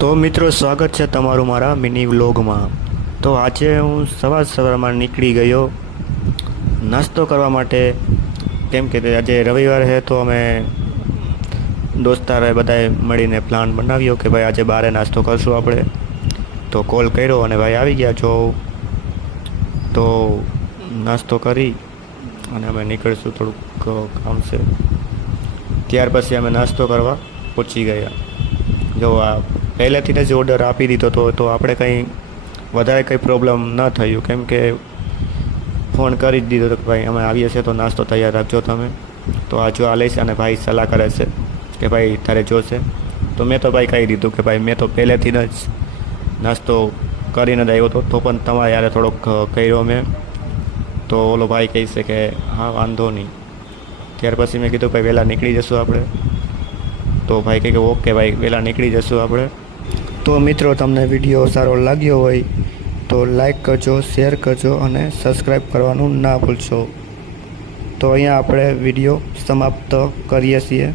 તો મિત્રો, સ્વાગત છે તમારું મારા મિની વ્લોગમાં. તો આજે હું સવારમાં નીકળી ગયો નાસ્તો કરવા માટે, કેમ કે આજે રવિવાર છે. તો અમે દોસ્તારે બધાએ મળીને પ્લાન બનાવ્યો કે ભાઈ આજે બહારે નાસ્તો કરશું આપણે. તો કોલ કર્યો અને ભાઈ આવી ગયા છો. તો નાસ્તો કરી અને અમે નીકળીશું, થોડુંક કામ છે. ત્યાર પછી અમે નાસ્તો કરવા પહોંચી ગયા. જો આ પહેલેથી જ ઓર્ડર આપી દીધો હતો, તો આપણે કંઈ વધારે કંઈ પ્રોબ્લેમ ન થયું, કેમ કે ફોન કરી જ દીધો હતો કે ભાઈ અમે આવીએ છીએ, તો નાસ્તો તૈયાર રાખજો તમે. તો આ જો આ લઈશ અને ભાઈ સલાહ કરે છે કે ભાઈ તારે જોશે. તો મેં તો ભાઈ કહી દીધું કે ભાઈ મેં તો પહેલેથી જ નાસ્તો કરીને જ આવ્યો હતો, તો પણ તમારે યારે થોડોક કર્યો મેં. તો ઓલો ભાઈ કહે છે કે હા વાંધો નહીં. ત્યાર પછી મેં કીધું ભાઈ વહેલા નીકળી જશું આપણે. તો ભાઈ કહે કે ઓકે ભાઈ, વહેલા નીકળી જશું આપણે. તો મિત્રો, તમને વિડીયો સારો લાગ્યો હોય તો લાઈક કરજો, શેર કરજો અને સબસ્ક્રાઈબ કરવાનું ના ભૂલશો. તો અહીંયા આપણે વિડીયો સમાપ્ત કરીએ છીએ.